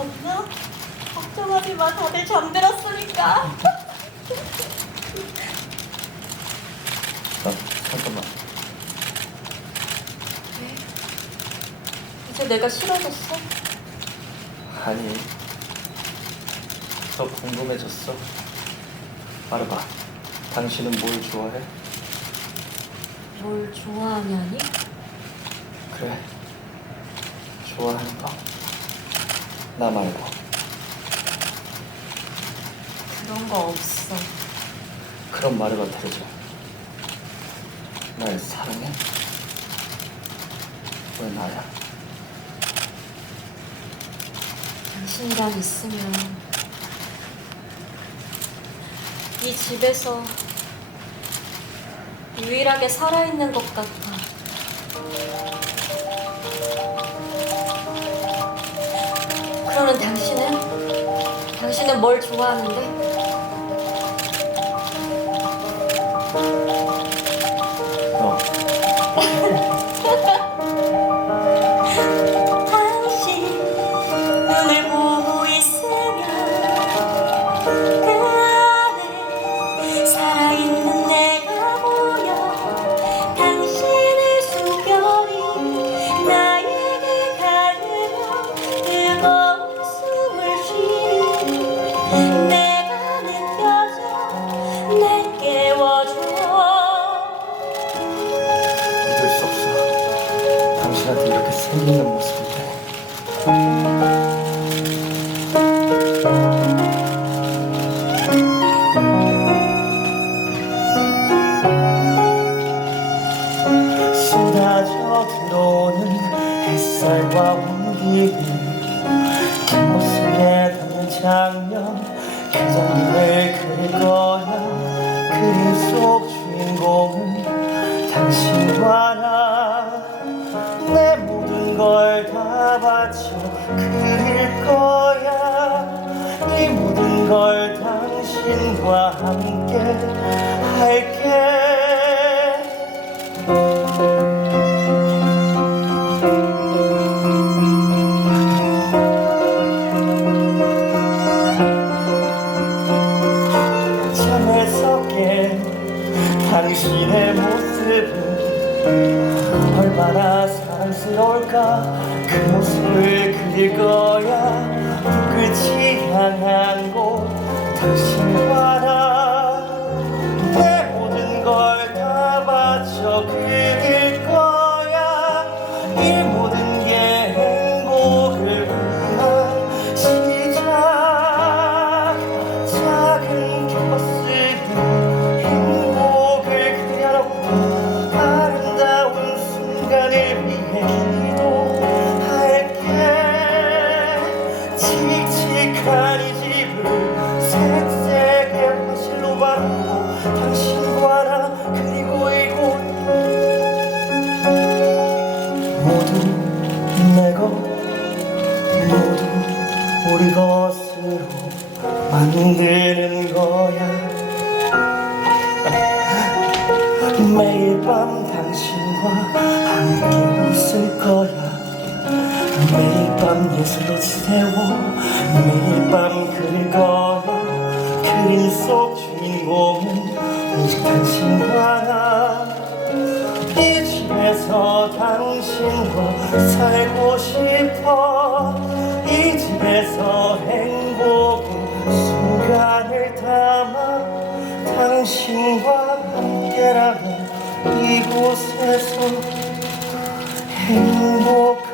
없나? 걱정하지 마, 다들 잠들었으니까. 자, 잠깐만. 왜? 이제 내가 싫어졌어? 아니, 더 궁금해졌어. 말해봐. 당신은 뭘 좋아해? 뭘 좋아하냐니? 그래. 좋아하는 거. 나 말고. 그런 거 없어. 그럼 말해봐, 테레죠. 날 사랑해? 왜 나야? 당신이랑 있으면 이 집에서 유일하게 살아있는 것 같아. 그러는 당신은? 당신은 뭘 좋아하는데? 쏟아져 들어오는 햇살과 온기를 긴 모습에 담는 장면 그 장면을 그릴 거야. 그림 속 주인공은 당신과 나 내 모든 걸 다 바쳐 그릴 거야. 이 모든 걸 당신과 함께 당신의 모습은 얼마나 사랑스러울까? 그 모습을 그릴 거야. 끝이 향한 곳 당신과 나내 모든 걸 다 바쳐 그릴 거야 칙칙한 이 집을 색색의 화실로 바꾸고 당신과 나 그리고 이곳 모두 내 것 모두 우리 것으로 만드는 거야. 매일 밤 당신 밤 예술로 지새워 매일 밤 그릴 거야 그림 속 주인공은 오직 당신과 나이 집에서 당신과 살고 싶어. 이 집에서 행복의 순간을 담아 당신과 함께라면 이곳에서 행복